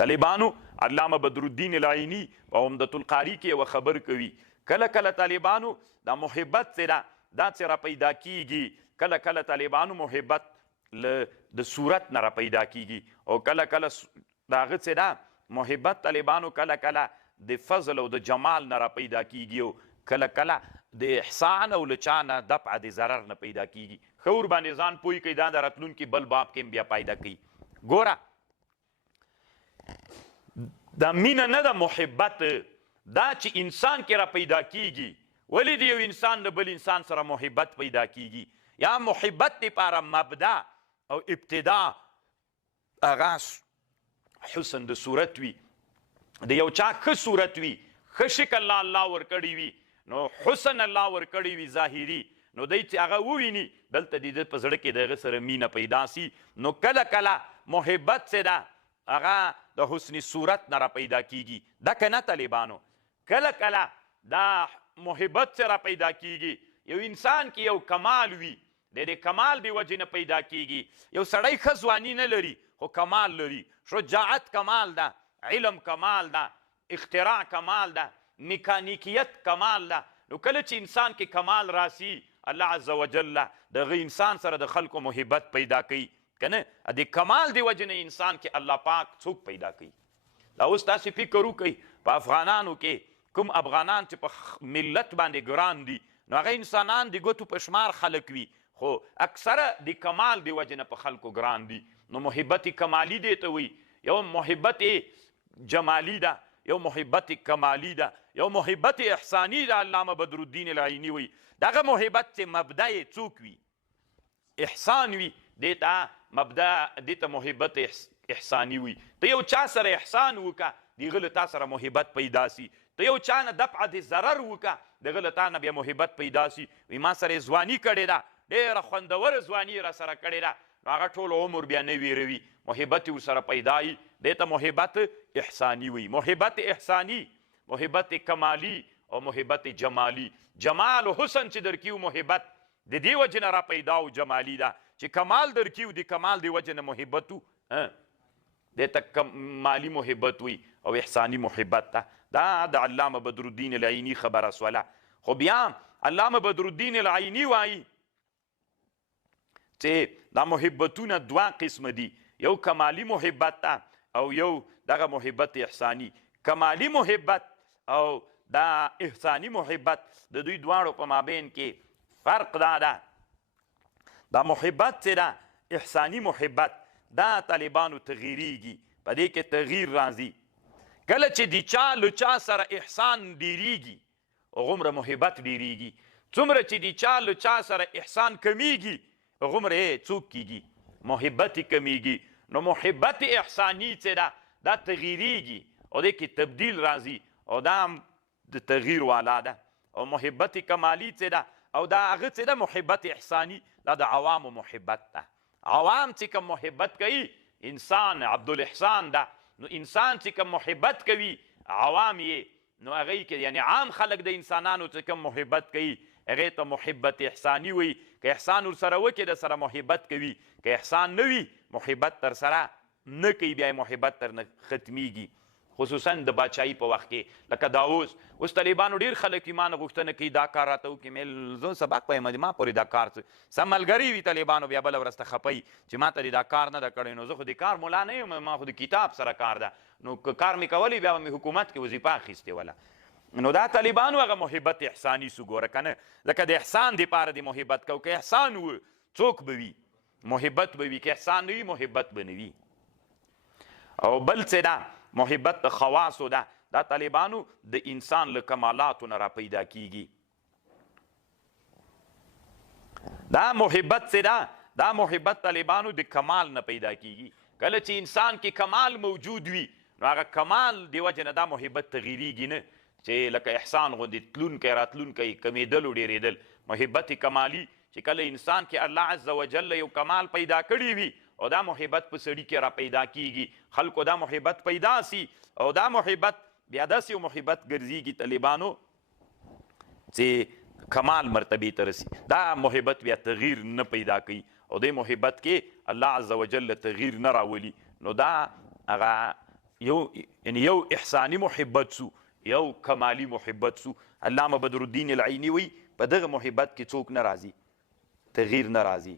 طالبانو علامه بدرالدین العینی په عمدة القاری کې یوه خبر کوي کله کله طالبانو دا محبت چې ده دا چې را پیدا کیږي کله کله طالبانو محبت د صورت نه را پیدا کیږي او کله کله د هغه چې ده محبت طالبانو کله کله د فضل او د جمال نه را پیدا کیږي او کله کله د احسان او له چا نه دفع د ضرر نه پیدا کیږي ښه ورباندې ځان پوه کوي دا د راتلونکي بل باب کې بیا پیدا کوي ګوره دا مینه نه ده محبت دا چې انسان کې را پیدا کیږي ولې د یو انسان د بل انسان سره محبت پیدا کیږي یا محبت دپاره مبدا او ابتدا هغه حسن د صورت وي د یو چا ښه صورت وي ښه شکل الله ورکړی وي نو حسن الله ورکړی وي ظاهري نو دی چې هغه وویني دلته د ده په زړه کې د هغه سره مینه پیدا سي نو کله کله محبت چې ده هغه د حسن صورت نه را پیدا کیږي دا که نه طالبانو کله کله دا محبت چې را پیدا کیږي یو انسان کې یو کمال وي د دې کمال دی وجې نه پیدا کیږي یو سړی ښه ځواني نه لري خو کمال لري شجاعت کمال ده علم کمال ده اختراع کمال ده میکانیکیت کمال ده نو کله چې انسان کې کمال راسي الله عز وجل د هغه انسان سره د خلکو محبت پیدا کوي که نه د کمال دی وجې نه انسان کې الله پاک څوک پیدا کوي دا اوس تاسې فکر وکئ په افغانانو کې کوم افغانان چې په ملت باندې ګران دي نو هغه انسانان د ګوتو په شمار خلک وي خو اکثره د کمال دی وجې نه په خلکو ګران دي نو محبت کمالی دی ته وي یو محبت جمالی ده یو محبت کمالی ده یو محبت احسانی ده علامه بدرالدین العینی وی دغه محبت چې مبدا یې څوک وي احسان وي دې ته مبدا دې ته محبت احسانی وي ته یو چا سره احسان وکړه دغه له تا سره محبت پیدا سي ته یو چا نه دفع د ضرر وکړه دغه له تا نه بیا محبت پیدا سي وي ما سره ځواني کړې ده ډېره خوندوره ځواني را سره کړې ده نو هغه ټول عمر بیا نه ویروي محبت ورسره پیدا وي دې ته محبت احسانی وي محبت احسانی محبت کمالی او محبت جمالی جمال و حسن چې درکیو محبت د دې وجې نه را پیدا او جمالی ده چې کمال درکیو د کمال د وجې نه محبت و دې ته کمالی محبت وي او احسانی محبت ده دا د علامه بدرالدین العینی خبره سوله خو بیا علامه بدرالدین العینی وایي چې دا محبتونه دوه قسمه دي یو کمالی محبت ده او یو دغه محبت احسانی کمالی محبت او دا احسانی محبت د دوی دواړو په مابین کې فرق دا ده دا محبت چې ده احسانی محبت دا طالبانو تغییریږي په دې کې تغییر راځي کله چې د چا له چا سره احسان ډیریږي هغومره محبت ډیریږي څومره چې د چا له چا سره احسان کمیږي هغومره څوک کیږي محبت کمیږي نو محبت احسانی چې ده دا تغییریږي او دې کې تبدیل راځي او دا هم د تغییر والا ده او محبت کمالی چې ده او دا هغه چې ده محبت احسانی دا د عوامو محبت ده عوام چې کوم محبت کوي انسان عبدالاحسان ده نو انسان چې کوم محبت کوي عوام یې نو هغه کې یعنی عام خلک د انسانانو چې کوم محبت کوي هغې ته محبت احسانی وي که احسان ورسره وکړي د سره محبت کوي که احسان نه وي محبت تر سره نه کوي بیا محبت تر نه ختمیږي خصوصا د باچایي په وخت کې لکه دا اوس طالبانو ډېر خلک ایمان غوښتنه کوي دا کار راته وکړي مې زه سبق وایم ما پورې دا کار سم ملګري وي طالبانو بیا بله ورځ ته خفوي چې ما ته دا کار نه ده کړی نو زه خو د کار ملا نه یم ما خو د کتاب سره کار ده نو که کار مې کولی بیا به مې حکومت کې وظیفه اخیستې وله نو دا طالبانو هغه محبت احسانی سو ګوره که نه لکه د احسان دپاره د محبت کو که احسان و څوک به وي محبت به وي که احسان نه وي محبت به نه وي او بل څه ده محبت د خواصو ده دا طالبانو د انسان له کمالاتو نه را پیدا کیږي دا محبت څه ده دا محبت طالبانو د کمال نه پیدا کیږي کله چې انسان کې کمال موجود وي نو هغه کمال د وجې نه دا محبت تغییریږي نه چې لکه احسان غوندې تلونکی راتلونکی کمیدل و ډېرېدل محبت کمالي چې کله انسان کې الله عز وجل یو کمال پیدا کړی وي او دا محبت په سړي کې را پیدا کیږي خلکو دا محبت پیدا سي او دا محبت بیا داسې یو محبت ګرځېږي طالبانو چې کمال مرتبې ته رسي دا محبت بیا تغییر نه پیدا کوي او دې محبت کې الله عز وجل تغییر نه راولي نو دا هغه یو احسانی محبت سو، یو کمالی محبت سو. علامه بدر الدین العینی وی په دغه محبت کې څوک نه راځي، تغییر نه راځي.